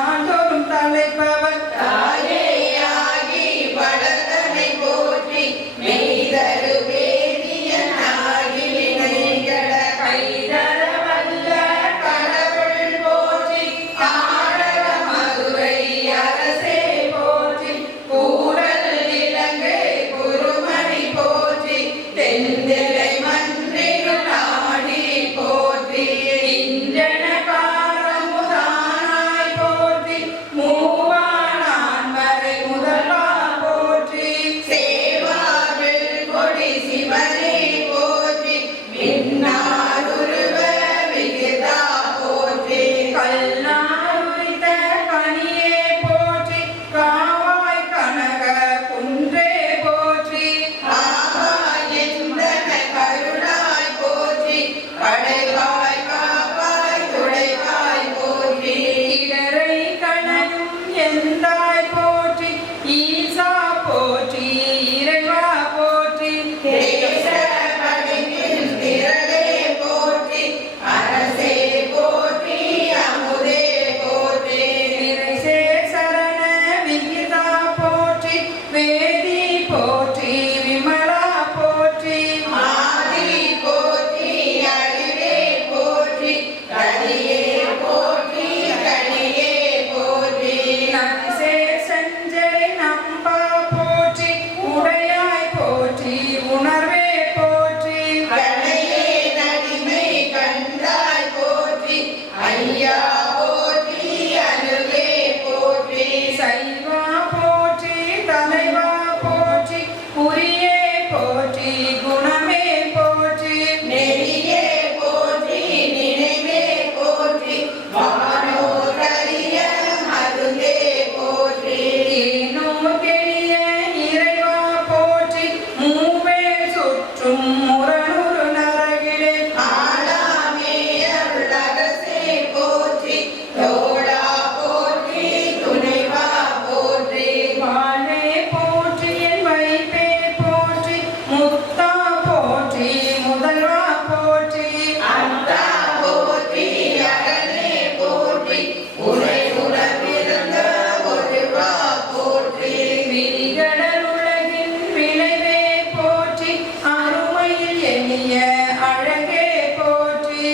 நாள்தோறும் தலைப்பவர் தாயேயாகி படத்தனை போற்றி மெய்தரு வேதியனாகி வினைகட கைதர வல்ல கடவுள் போற்றி காரக மதுரை அரசே போற்றி கூடல் இலங்கை குருமணி போற்றி தென்திரை மன்றினுள் நாடி போற்றி இன்றன காரமுதானாய் போற்றி மூவானான் வரை முதல்வா போற்றி சேவாவில் கொடி சிவனே போற்றி மின்னாருருவ விகிதா போற்றி கல்லாருரித்த கனியே போற்றி காவாய் கனக குன்றே போற்றி ஆவாய் எந்தன கருணாய் போற்றி படைவாய் காப்பாய் துடைவாய் போற்றி இடரை கணையும் எந்தாய் போற்றி ஈசா போற்றி இறைவா போற்றி தேச பணியில் திரளே போற்றி அரசே போற்றி அமுதே போற்றி நிறைசே சரண விகிதா போற்றி வேதி போற்றி விமலா போற்றி ஆதி போற்றி அழிவே போற்றி கலியே போற்றி கலியே போற்றி நதிசே செஞ்சடை நம்பா போற்றி உடையாய் போற்றி உணர்வே போற்றி கலையே நடிமை கண்டாய் போற்றி ஐயா போற்றி அருளே போற்றி சைவா போற்றி தலைவா போற்றி புரியே போற்றி குணமே போற்றி நெறியே போற்றி நினைவே போற்றி வானோதரிய மருந்தே போற்றி ஏனோ கெளிய இறைவா போற்றி மூவே சுற்றும் முரணுறு நரகிலே ஆளாமே அருளரசே போற்றி தோளா போற்றி துணைவா போற்றி வாழே போற்றி என் வைப்பே போற்றி முத்தா போற்றி முதல்வா போற்றி அத்தா போற்றி அரணே போற்றி உரை உணர்விருந்த ஒருவா போற்றி விரிகடல் உலகின் விளைவே போற்றி அருமையில் எளிய அழகே போற்றி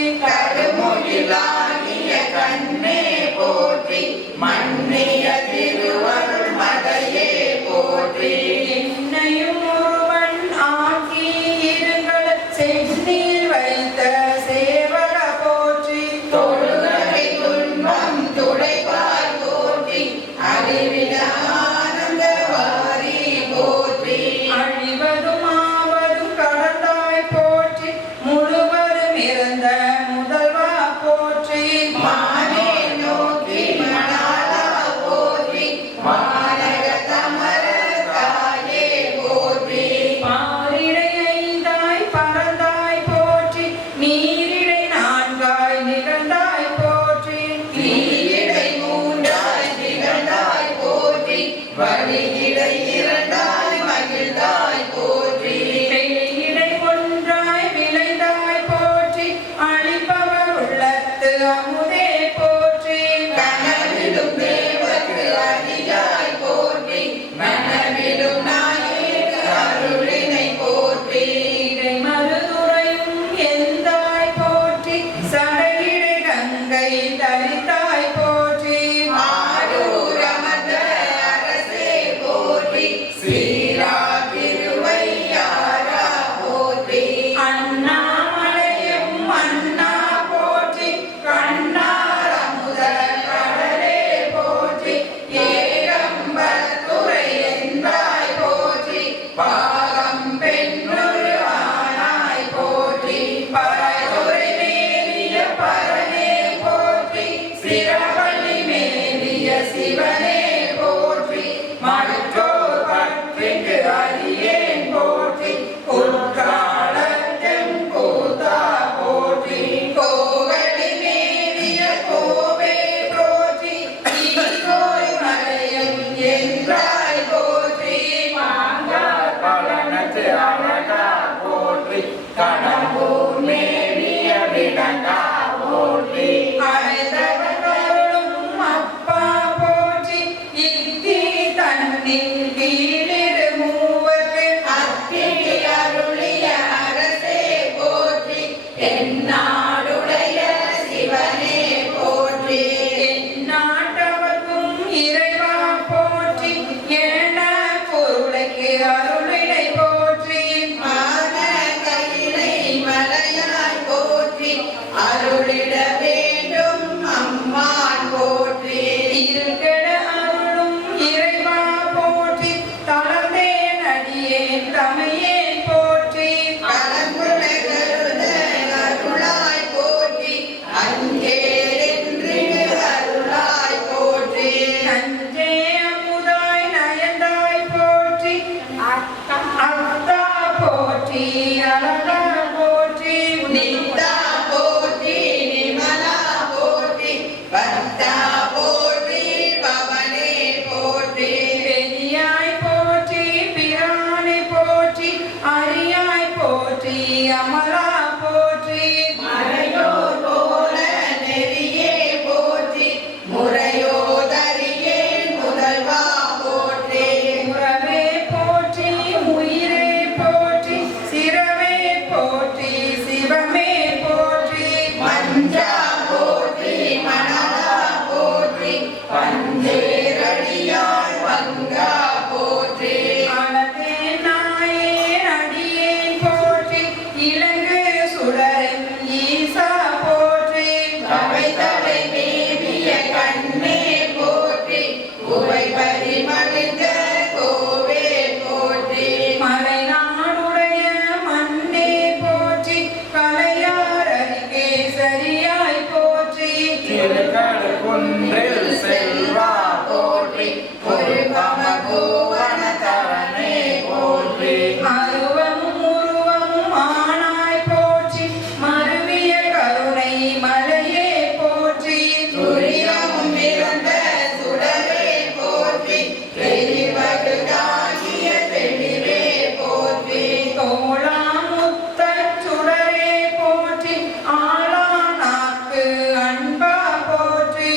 கருமொழிலாகிய கண்ணே போற்றி மன்னிய திருவருள் மதையே போற்றி என்னையும் ஒருவன் ஆக்கி இருங்கள் செந்நீர் வைத்த சேவக போற்றி தொழுகை துன்பம் துடைப்பாய் போற்றி அறிவில ஆனந்த வாரி போற்றி அழிவதும் ஆவதும் கடந்தாய் போற்றி முழுவதும் இறந்த முதல்வா போற்றி மானே நோக்கி மணாளா போற்றி மாநக தமர தாயே போற்றி பாரிடை ஐந்தாய் பறந்தாய் போற்றி நீரிடை நான்காய் நிகழ்ந்தாய் போற்றி தீயிடை மூன்றாய் திகழ்ந்தாய் போற்றி வழியிடை இரண்டாய் மகிழ்ந்தாய் போற்றி வெளியிடை ஒன்றாய் விளைந்தாய் போற்றி அழிப்பவர் உள்ளத்து அமுதே போற்றி கனவிலும் தேவர்க்கு அடியாய் போற்றி மனவிலும் நாயேற்கு அருளினை போற்றி இடை மருதுரையும் எந்தாய் போற்றி சடையிடை கங்கை தரித்தாய் போற்றி ஆரூர் அமர்ந்த அரசே போற்றி இறைவா போற்றி என பொருளைக்கு அருளினை போற்றி மான கையிலை மலையாய் போற்றி அருளிட வேண்டும் அம்மான் போற்றி இருக்கட அருளும் இறைவா போற்றி தளர்ந்தேன் அடியேன் தமையேன் போற்றி கலங்குட கருத அருளாய் போற்றி அஞ்சேரென்று அருளாய் போற்றி நஞ்சே அமுதாய் நயந்தாய் போற்றி அத்தா போற்றி அழகா போற்றி நித்தா போற்றி நிமலா போற்றி பக்தா போற்றி பவனே போற்றி பெரியாய் போற்றி பிரானை போற்றி அரியாய் போற்றி அமலா போற்றி மறையோர் போல நெறியே போற்றி முறையோதரியே முதல்வா போற்றி உறவே போற்றி உயிரே போற்றி சிரவே போற்றி சிவமே போற்றி மஞ்சா போற்றி மணலா போற்றி பஞ்சேரடியாய் பங்கா போற்றி அழகே நாயேன் அடியேன் போற்றி இலங்கு சுடரும் ஈசா போற்றி தவை தவை மேவிய கண்ணே போற்றி உவை பரிமளித்த கோவே போற்றி மலைநாடுடைய மண்ணே போற்றி கலையார் அருகே சரியாய் போற்றி திருக்கடற்குன்றில் செல்வா போற்றி ஒரு கமகோவன தரனே போற்றி அருவமும் உருவமும் ஆனாய் போற்றி மருவிய கருணை மலையே போற்றி துரியமும் பிறந்த சுடரே போற்றி தெரிவதுதாகிய தெளிவே போற்றி தோளாமுத்த சுடரே போற்றி ஆளானாக்கு அன்பா போற்றி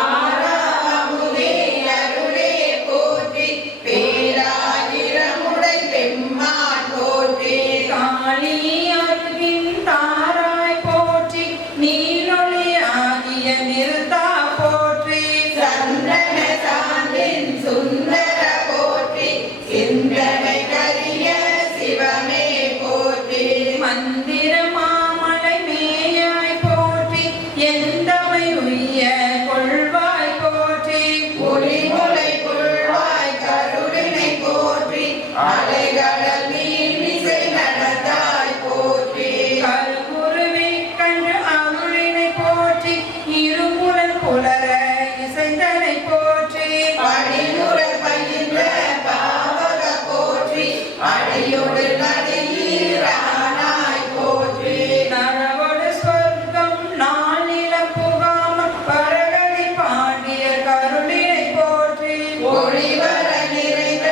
ஆறாமுதே அருளே போற்றி பேராயிரமுடை பெம்மான் போற்றி காளி அருகின் தாராய் போற்றி நீலொளி ஆகிய நிறுத்தா போற்றி சந்தன சாந்தின் சுந்தர போற்றி சிந்தனை கரிய சிவமே போற்றி மந்திர மாமலை மேயாய் போற்றி எந்தமை உய்ய கொள்வாய் போற்றி ஒளிமுலை புல்வாய் கருவினை போற்றி அலைகடல் நீமிசை நடந்தாய் போற்றி கருகுருவி கண்டு அருளினை போற்றி இருமுடன் புலர இசைந்தனை போற்றி படிமுற பயின்ற பாவக போற்றி அடியோடு நடிகீரானாய் போற்றி நரவடு சொர்க்கம் நாளில புகாம பரகடி பாண்டிய கருளினை போற்றி ஒளிவர நிறைந்த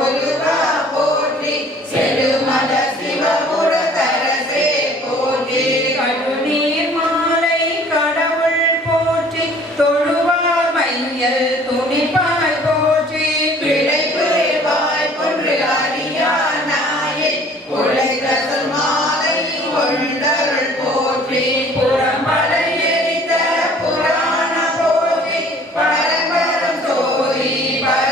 ஒருவா போற்றி செடுமத சிவபுர தரசே போற்றி கழுநீர் மாலை கடவுள் போற்றி தொழுவார் மையல் துணிப்பாய் போற்றி பிழைப்பு வாய் பொன்று அறியா நாயே உழைத்தல் மாலை ஒன்றருள் போற்றி புறமலை எரித்த புராண போற்றி பரம்பரம் சோதி பர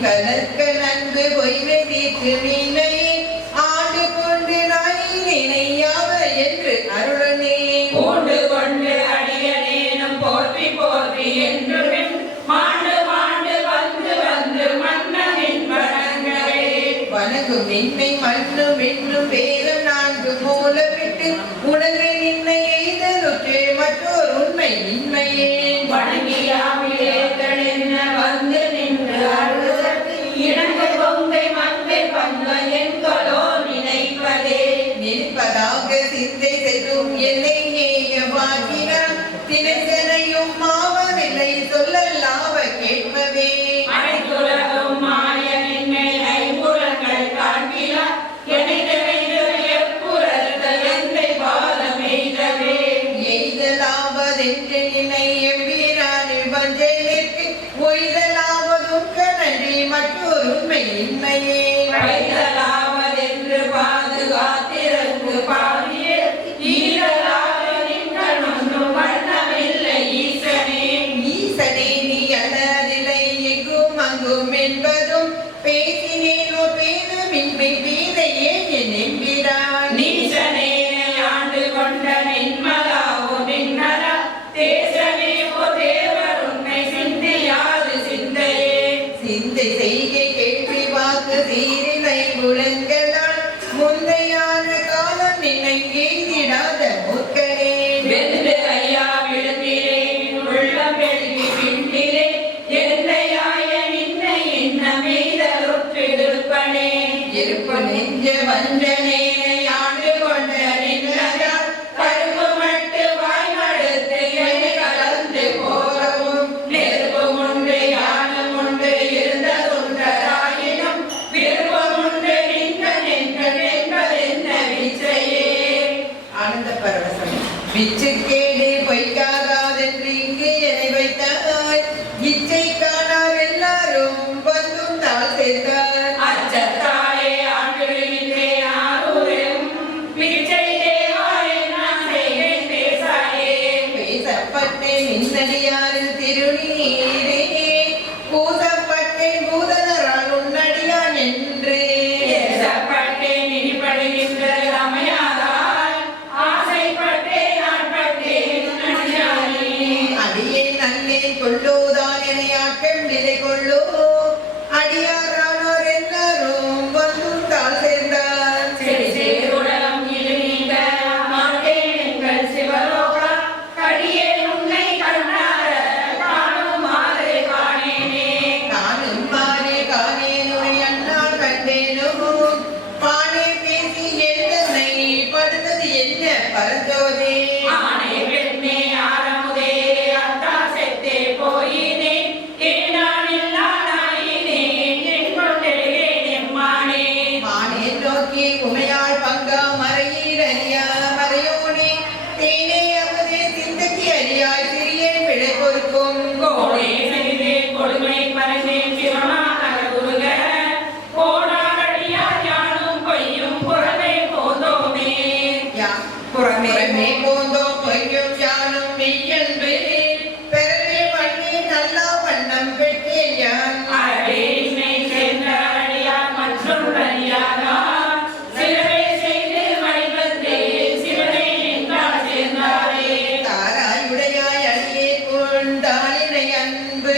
கலக்க நன்கு பொய்மை தீர்த்து மீனை ஆண்டு கொண்டு நாய் நினையாவ என்று அருளனே பூண்டு கொண்டு அடியனேனும் போற்றி போற்றி என்று மாண்டு மாண்டு வந்து வந்து மன்னனின் வனங்களே வணங்கும் நின்னை மண்ணும் விண்ணும் வேதம் நான்கு மூலமிட்டு உணர்வை நின்னை எய்தலுற்று மற்றோர் உண்மை நின்மையே வணங்கியாவிலேகள் என்ன வந்து நின்று அருள்தற்கு இணங்கு பொங்கை மங்கை பங்க என்களோ நினைப்பதே நினைப்பதாக சிந்தை செல்லும் என்னை ஏயவாக்கினான் தினசனையும் மாவதில்லை சொல்லல்லாவ கேட்பவே அனைத்துலகும் மாய நின்னை ஐம்புலங்கள் காண்கிறார் எனைதனைது எப்புறத்த எந்தை பாதம் எய்தவே எய்தலாவதென்று நினை எம்பீரானில் வஞ்சலிற்கு ஒய்தலாவதும் கனடி மற்றொரு உண்மை இன்மையே வைதலாவதென்று பாதுகாத்திருக்கு பாவியே ஈரலாக நின்றனொன்றும் வண்ணமில்லை ஈசனே ஈசனே நீ அல்லதில்லை எங்கும் அங்கும் என்பதும் பேசினேனோ பேதமின்மை பேதையே என் எம்பிரான் நீசனேனை ஆண்டு கொண்ட நின்மலாவோ நின்னலா தேசமே ஓ தேவர் உன்னை சிந்தியாது சிந்தையே சிந்தை செய்கை கேள்வி வாக்கு சீரிலை புலன்களால் முந்தையான காலம் நினை எய்திடாத முற்கனே வெந்து ஐயா விழுந்திலே உள்ளம் எழுதி பிண்டிலே எந்தையாய நின்னை இன்னமெய்தலுற்றிருப்பனே இருப்பு நெஞ்ச வஞ்சனேனை ஆண்டு கொண்ட நின்றதால் கருப்பு மட்டு வாய்மடுத்து என்னை கலந்து போகவும் நெருப்பும் உண்டு யானும் உண்டு இருந்ததுண்டதாயினும் விருப்பம் உண்டு நின்றன் என்பதென்ன விச்சையே ஆனந்த பரவசம் விச்சுக்கேடு பொய்க்காகாதென்று இங்கு என்னை வைத்தாய் இச்சை காணார் எல்லாரும் வந்தும் தாழ் சேர்ந்தார் அச்சத்தாலே ஆண்டுகின்றே ஆரூரும் பிச்சை தேவாய் நான் செய்வேன் பேசாயே பேசப்பட்டேன் நின்னடியாரில் திருநீரே பூசப்பட்டேன் பூதனரால் உன்னடியான் என்றே ஏசப்பட்டேன் இனிப்படுகின்ற அமையாதால் ஆசைப்பட்டேன் ஆட்பட்டேன் அடியானே அடியே நல்லே கொள்ளோதான் என்னை ஆட்டம் நிலை கொள்ளோ அடியாரானோர் எல்லாரும் வந்தும் தாழ் சேர்ந்தார் செடி சேருடலம் இது நீங்க மாட்டேன் எங்கள் சிவலோகா கடியே உன்னை கண்ணார காணுமாறு காணேனே நானும் மாறே காணேனுரை அண்ணால் கண்டேனோ பானே பேசி என்னை படுத்தது என்ன பரஞ்சோதே ஆனே பெண்ணே ஆரமுதே அத்தா செத்தே போயினே ஏனானில்லானாயினே என் கொண்டேன் எம்மானே மானே நோக்கி உமையாள் பங்கா மறையீர் அறியா மறையோனே தேனே அமுதே சிந்தக்கி அறியாய் சிறியேன் பிழை பொறுக்கும் கோடே செய்தே கொடுமை பரந்தே சிவமான குருக கோடாரடியார் யானும் பொய்யும் புறமே போதோமே புறமே போந்தோ பொய்யும் யானும் மெய்யன்பே பெறவே பண்ணி நல்லா வண்ணம் பெற்றேன் யான் அடேனை சேர்ந்த அடியார் மற்றும் அடியாரார் சிலவே செய்து மணிவந்தே சிவனே என்றார் சேர்ந்தாரே தாராயுடையாய் அடியே கொண்டாளினை அன்பு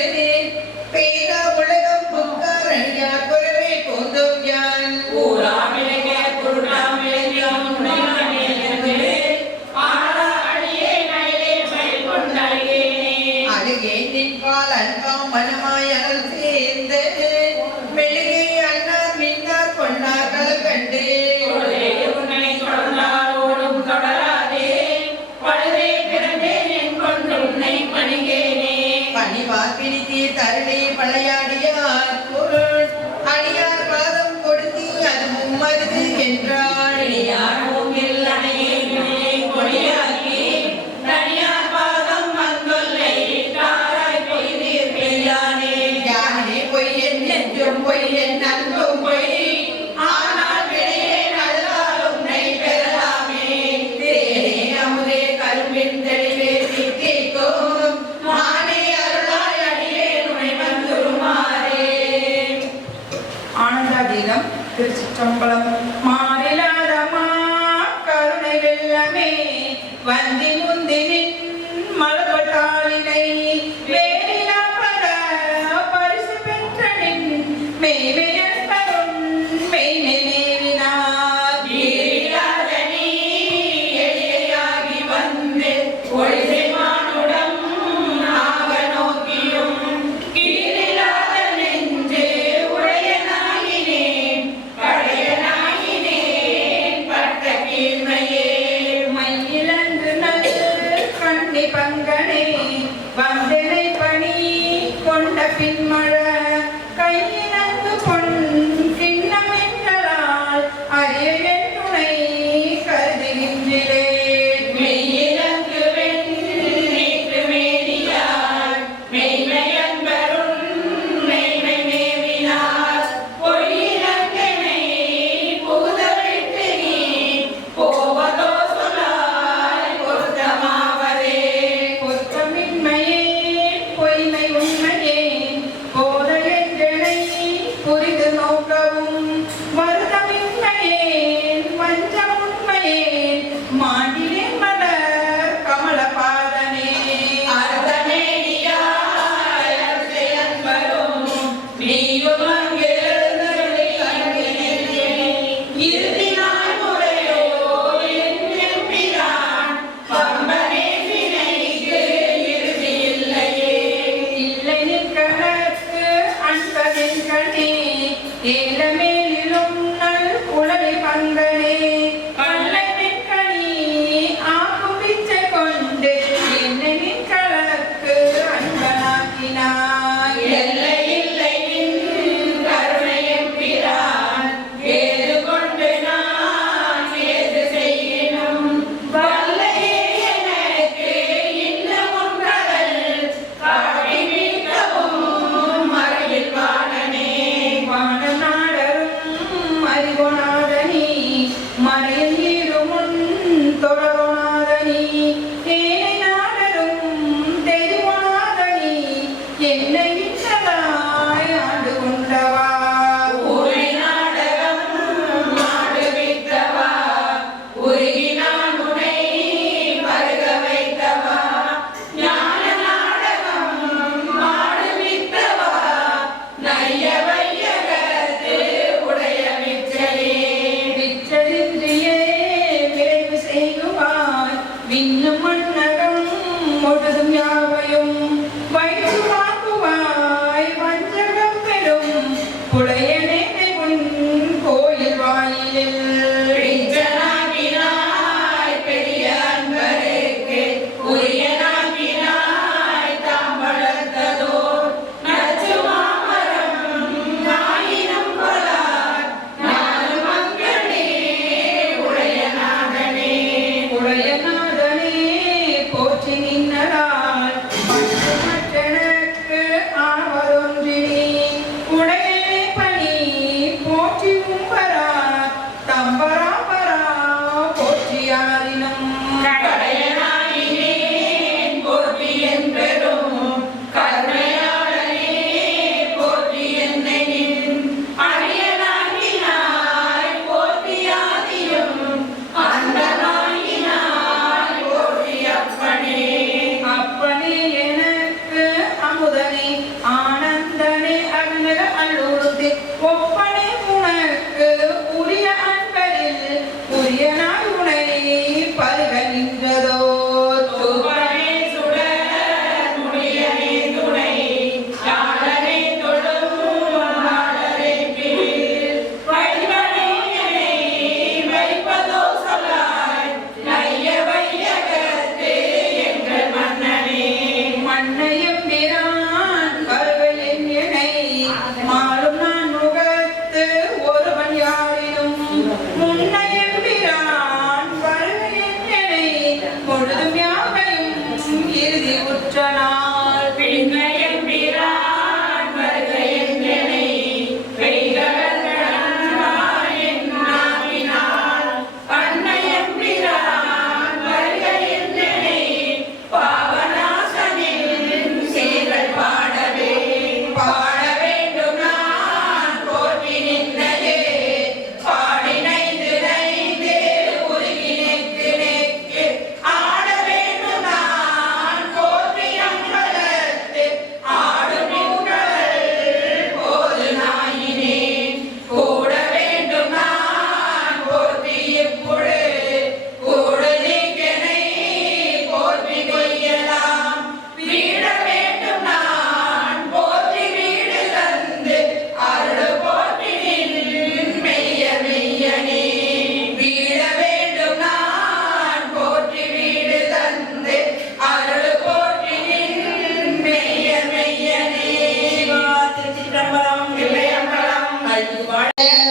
பேரா உலகம் புக்கார் அடியார் புறவே போந்தோம் யான் ஊரா விளங்க குருடா விளங்கியும் உண்மையானே என்று ஆளா அடியே நயலே பயில் கொண்டாடியேனே அழுகே நின்பால் அன்பாம் மனமாய் அனல் சேர்ந்த மெழுகே அண்ணார் மின்னார் பொன்னார் கல் கண்டு கொடே உன்னை தொடர்ந்தால் ஓடும் தொடராதே பழுதே பிறந்தேன் என் கொண்டு உன்னை பணிகேனே பணிவார் பிடித்தீ தருளே பழையாடியார் பொருள் அடியார் பாதம் கொடுத்தி அதுவும் மருது என்றாள் அடியார் மூங்கில் அணையே வினையை கொடியாக்கி தனியார் பாதம் வந்தொல்லை தாராய் பொய்தீர் பெய்யானே யானே பொய்யன் நெஞ்சும் பொய்யன் அன்பும் பொய் ஆனால் வினையே நல்லால் உன்னை பெறலாமே தேனே அமுதே கரும்பின் தெளிவே தீர்த்தோம் மானே அருளாய் அடியே நுழை வந்துருமாறே சம்பளம் மாறிலாதமா கருணை வெள்ளமே வந்தி முந்தினின் மலர்வட்டாளினை வேறிலா பல பரிசு பெற்றனின் மெய்மையன்பரும் மெய்மை மேவினார் ஈரில்லாத நீ எளியாகி வந்து ஒளிசெய்வானுடன் நாக நோக்கியும் கீழில்லாத நெஞ்சு உடையனாகினேன் கடையனாகினேன் பட்ட கீழ்மையே மையிலன்று நல் கண்ணி பங்கனே வந்தனை பணி கொண்ட பின்மழ கையினங்கு பொன் கிண்ணம் எங்களால் அரிய என் துணை கருதுகின்றேன் மெய்யிலங்கு வெண்ணீற்று மேனியார் மெய்மையன்பருள் மெய்மை மேவினார் பொய்யிலங்கனை புகுதவிட்டு நீ போவதோ சொல்லாய் பொருத்தமாவதே பொருத்தமின்மையே பொய்மை உண்மையே போதையென்றனை புரிது நோக்கவும் வருத்தமின்மையே வஞ்சம் உண்மையே மாண்டிலே மலர் கமலபாதனே அர்த்தமேனியாய் அர்த்தையன்பரும் நீயும் அங்கிருந்தருளி கண்டினே இறுதினாய் முறையோ என் எம்பிரான் பம்பனே வினைக்கு இறுதி இல்லையே இல்லை நிற்கனக்கு அன்பதின் கண்ணே ஏலமேலிலும் நல் குழலை பங்கனே கல்லை நிற்கனி ஆக்கும் பிச்சை கொண்டு என்னை நிற்கலக்கு அன்பனாக்கினாய் எல்லை இல்லை நின் கருணை எம்பிரான் ஏது கொண்டு நான் ஏது செய்யினும் வல்லையே எனக்கு இன்னமும் கடல் காட்டி மீட்கவும் மறையில் வாணனே வானநாடரும் அறிவொணாதனி மறையில் நீருமுன் தொடரொணாதனி ஏனை நாடரும் தெரிவொணாதனி என்னை விட்டதாய் ஆண்டு கொண்டவா ஊழி நாடகம் ஆடுவித்தவா உருகினான் உனை பருக வைத்தவா ஞான நாடகம் ஆடுவித்தவா நைய வையகத்து உடைய விச்சலே விச்சரின்றியே விரைவு செய்குவாய் விண்ணும் மண்ணகம் முழுதும் யாவையும் வயிற்று வாக்குவாய் வஞ்சகம் பெறும் புலையனே உன் கோயில் வாயிலில் பிச்சனாகினாய் பெரிய அன்பருக்கு உரியனாகினாய் தாம் வளர்த்ததோ நச்சு மாமரம் நாயினம் கொலார் நாலு மக்களே உடையநாதனே உடையநாதனே போற்றி நின்னலால் மற்றனக்கு ஆவதொன்றினி உடையனே பணி போற்றி உம்பரா தம்பராபரா போற்றியாரினம் கடையனாயினேன் போற்றி என்பெரும் கருணையாளனே போற்றி என்னை நின் அரியனாகினாய் போற்றியாதியும் அந்தனாகினாய் போற்றி அப்பனே அப்பனே எனக்கு அமுதனே ஆனந்தனே அருணக அல்லூருதி ஒப்பனே உனக்கு உரிய அன்பரில் உரியனாய் உனை பருக நின்றதோ தூபனே சுடர் முடியனே துணை சாலனே தொழும் நாடரை பீர் வைபனே என்னை வைப்பதோ சொல்லாய் நைய வையகத்து எங்கள் மன்னனே மன்னையும் பிரான் பருக என் இணை மாலும் நான் முகத்து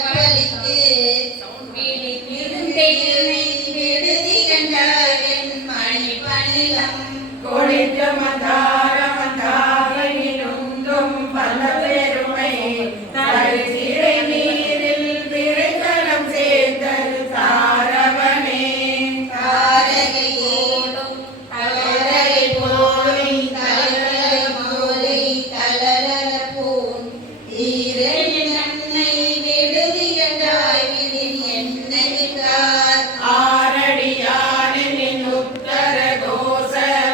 பலிக்கு விழித்திருந்தேனை விடுதி கண்டாரின் மணி பணிலம் கொடித்த மந்தாரமந்தாரினுந்தும் பல பெருமை தரிசிறை நீரில் விரைத்தனம் சேர்ந்தல் தாரவனே தாரகையோடும் தவறை போலும் தலர மோலை தளர பூன் தீரன் நன்னை விடுதி கண்டாய் விடின் என்னைக்கார் ஆரடியானின் உத்தர கோச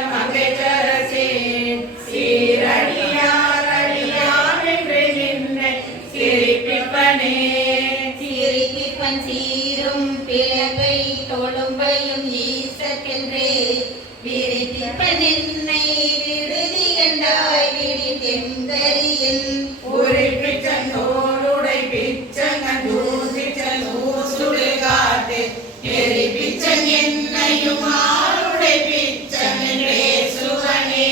மகேச்சரசே சீரடியாரடியானென்று நின்னை சிரிப்பிப்பனே சிரிப்பிப்பன் சீரும் பிளவை தொழும்பையும் ஈசக்கென்றே விரிப்பிப்பன் என்னை விடுதி கண்டாய் விடி தெந்தரியில் உரிப்பிச்சன் தோளுடை பிச்சங்கன் தூசிச்சன் ஊசுடு காட்டு எரிப்பிச்சன் என்னையும் ஆளுடை பிச்சன் என்றே சுவனே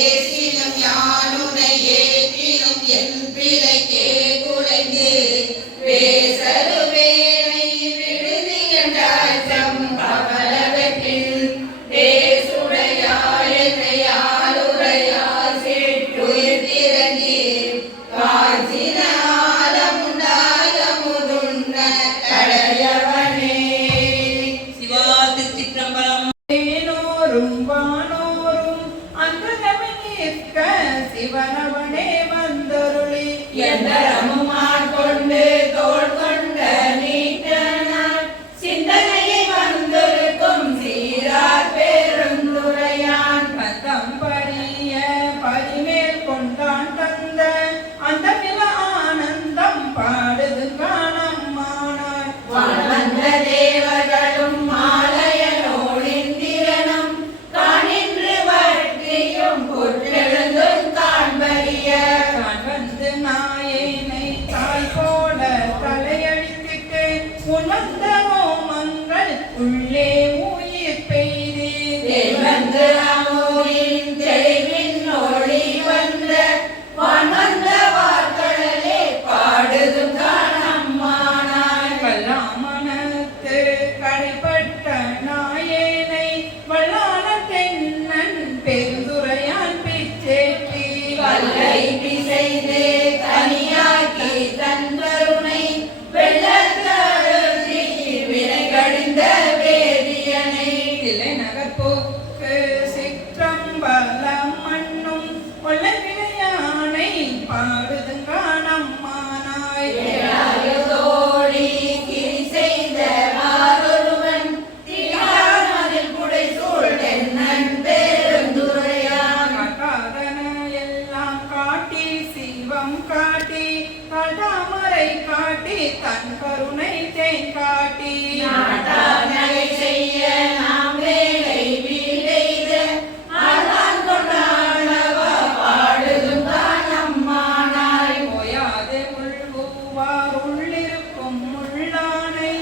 ஏசிலும் யானுனை ஏற்றிலும் என் பிழைக்கே குலைந்து வேசரு வேலை விடுதி கண்டாய் சம்பவலவற்றில் தேசுடையாய் என்னை ஆளுடையாய் சிற்றுயிர் திறங்கி காஞ்சின ஆலமுண்டாய முதுண்ண கடையவனே. சிவா திருச்சிற்றம்பலம். தேனோரும் வானோரும் அந்தரமினிற்க சிவனவனே வந்தருளி எந்தரமும் ஆட்கொண்டு தோள் கொண்ட நீட்டனார் சிந்தனையை வந்திருக்கும் சீரார் பெருந்துரையான் பத்தம் பரிய பரிமேல் கொண்டான் தந்த அந்த நில ஆனந்தம் பாடுது காணம்மானாய் வந்த தேவர்களும் மாலையனோடிந்திரனும் காணின்று வாழ்க்கையும் புற்றெழுந்தும் காண்பறிய நான் வந்து நாயேனை தாய் போல தலையழித்திட்டு உணர்ந்த ரோமங்கள் உள்ளே உயிர் பெய்தே தேவந்து அமூரின் தெளிவின் ஒளி வந்த வான் வந்த வார்கடலே பாடுதும் காணம்மானாய் வல்லாமனத்து கடைப்பட்ட நாயேனை வல்லான தென்னன் பெருந்துரையான் பிச்சேற்றி கல்லை பிசைந்து கனியாக்கி தன் கருணை வெள்ளத்தழுதி வினை கடிந்த வேதியனை தில்லை நகர்போக்கு சிற்றம்பலம் மண்ணும் கொள்ளவினையானை பாடுதுங்கானம்மானாய் ஏழாயுதோடி கிரி செய்த மாறொருவன் திகாமதில் புடை சூழ் தென்னன் பெருந்துரையான் காட்டாதன எல்லாம் காட்டி சிவம் காட்டி காட்டாமரை காட்டி தன் கருணை தேன் காட்டி நாட்டானை செய்ய நாம் வேலை வீடெய்த ஆதான் கொண்டாடவா பாடுதும் காணம்மானாய் ஓயாதே உள்குவார் உள்ளிருக்கும் உள்ளானை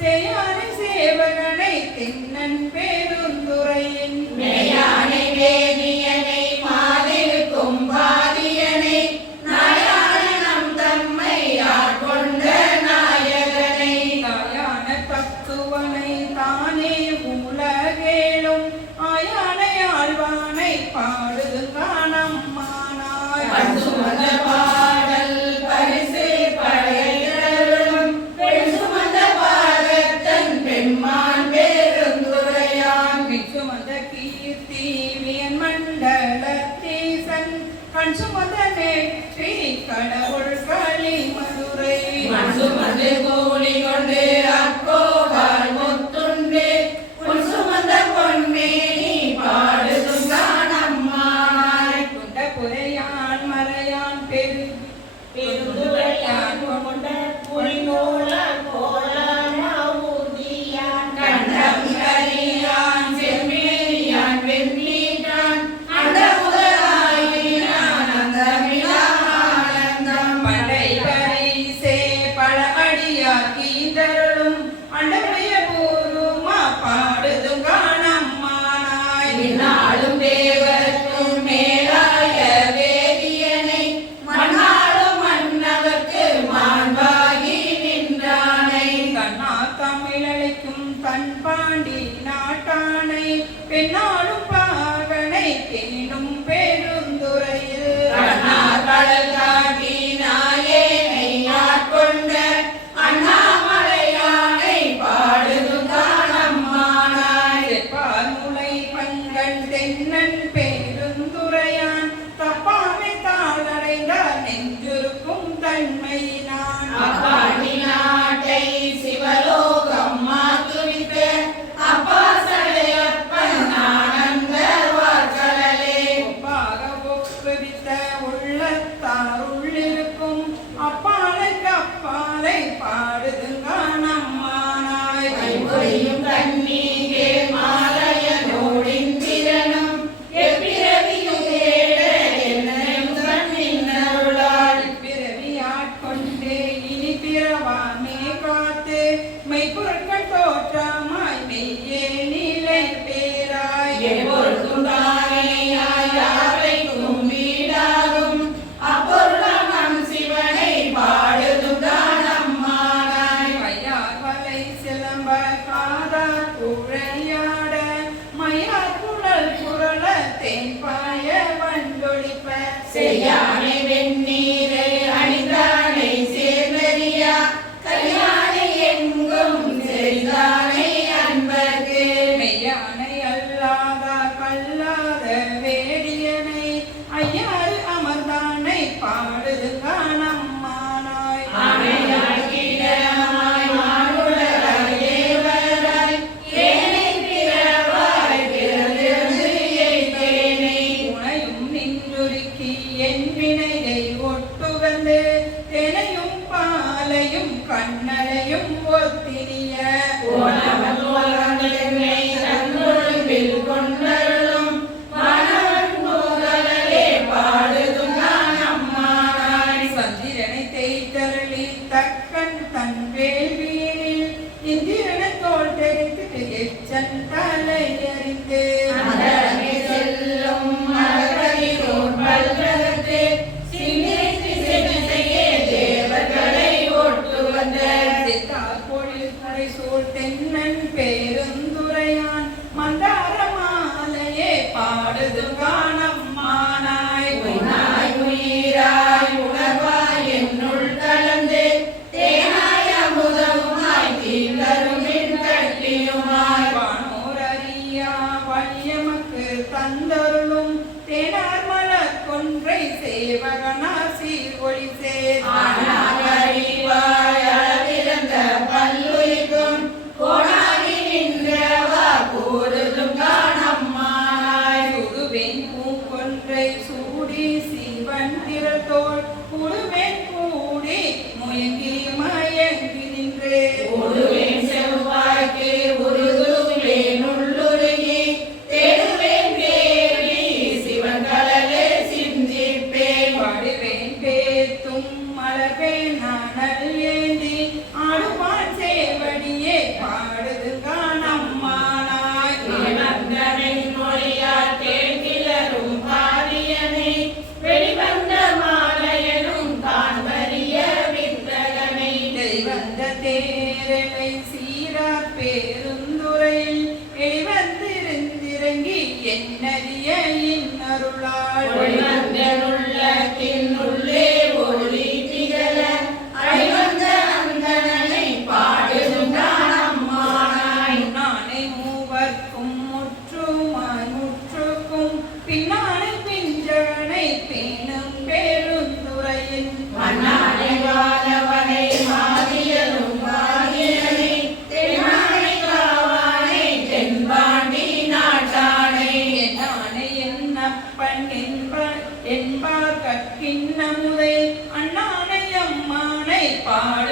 செய்யானை சேவகனை திண்ணன் பெருந்துரையின் மேயானை வேதியனை மாதிருக்கும் பாதியனை நாயான நம் தம்மை ஆட்கொண்ட நாயகனை தாயான தத்துவனை தானே உலகேளும் ஆயானை ஆழ்வானை பாடுதுங்கானம்மானாய் சுமந்த பாடல் பரிசு படையிலும் பெண் சுமந்த பாகத்தன் பெம்மான் பெருந்துரையா அப்பாண்டி நாட்டை சிவலோகம் மாற்றுவித்த அப்பா சடையப்பன் ஆனந்த வார்கடலே. ஒப்பாக ஒப்புவித்த உள்ளத்தார் உள்ளிருக்கும் அப்பாலைக்கு அப்பாலை பாடுதுங்க நம்மானாய். கைமொழியும் கண்ணீரே மாலையனோடின் திறனும் எப்பிறவியும் தேட என்னையும் கண்ணின் அருளால். பிறவி ஆட்கொண்டே இனி பிறவாமே காத்து மெய்ப்பொருட்கள் தோற்றமாய் மெய்யே நிலை பேராய். எப்பொழுதும் தானேயாய் யாவைக்கும் வீடாகும் அப்பொருளாம் நம் சிவனை பாடுதும் தானம்மானாய். கையார் வலை சிலம்ப காதார் குழையாட மயார் குழல் குரல தேன்பாய வண்டொழிப்ப செய்யானை வெந்நீரை அணிந்தானை சேர்ந்தறியா கல்யாணை எங்கும் செய்தானை அன்பர்க்கு. மெய்யானை அல்லாத கல்லாத வேடியனை ஐயாறு அமர்ந்தானை பாடுதுங்க நம்மானாய். ஆணையாய் கீழமாய் மானுடராய் தேவராய் ஏனை பிறவாய் பிறந்திருந்து எய்தேனை. உனையும் நின்றுருக்கி என் வினையை ஒட்டுவந்து தெனையும் பாலையும் கண்ணலையும் ஒத்தினிய போனவன் போலவனை தன்னொழும்பில் கொண்டருளும் வானவன் போகலே பாடுதும் நானம்மானாய். சந்திரனை தேய்தருளி தக்கன் தன் வேள்வியில் இந்திரனை தோல் தெரித்து எச்சன் தலை அறிந்து அந்தரமே செல்லும் மலர்களிலோர் பல்கலத்து சிந்தித்து சென்னையே தேவர்களை ஒட்டு வந்த சித்தார் பொழில் துறை சூழ் தென்னன் பேருந்துரையான் மந்தார மாலையே பாடுதுங்க நம்மானாய். உயிராய் உயிராய் உணர்வாய் என்னுள் கலந்து தேனாய் அமுதமுமாய் தீர்ந்தருமின் கட்டியுமாய். வானோர் அறியா வழியமக்கு தந்தருளும் தேனார் மலர் கொன்றை சேவகனார் சீர்கொழி சேர் ஆனால் அறிவாய் அளவிறந்த பல்லுயிர்க்கும் கோணாகி நின்றவா கூறுதும் காணம்மானாய். சுடுவேன் பூக்கொன்றை சூடி சிவன் திறத்தோள் குடுவேன் கூடி முயங்கி மயங்கி நின்றே உருவேன் செவ்வாய்க்கு உருகுவேன் உள்ளுருகி தேடுவேன் தேடி சிவன் கடலே சிந்திப்பேன். பாடுவேன் பேத்தும் மலர்வேன் நானல் ஏந்தி ஆடுவான் சேவடியே பாடுதுங்க நம்மானாய். வெளிவந்தனின் மொழியால் கேட்கிலரும் பாடியனை வெளிவந்த மாலையனும் காண்பறிய வித்தகனை. தெளிவந்த தேரலை சீரார் பேருந்துரையில் எளிவந்திருந்திறங்கி என்னறிய இன்னருளாள் ஒளிவந்தனுள்ளத்தின் உள்ளே ஒளி திகழ அழிவந்த அந்தணனை பாடுதும் நானம்மானாய். நானே மூவர்க்கும் முற்றுமாய் முற்றுக்கும் பின்னானை பிஞ்சகனை பேணும் பேருந்துரையின் மன்னானை வானவனை மாதியனும் மாதியனை தென்னானை காவானை தென்பாண்டி நாட்டானை. என்னானை என்னப்பன் என்பார் கற்கின்ன முதை அண்ணானை அம்மானை பாடு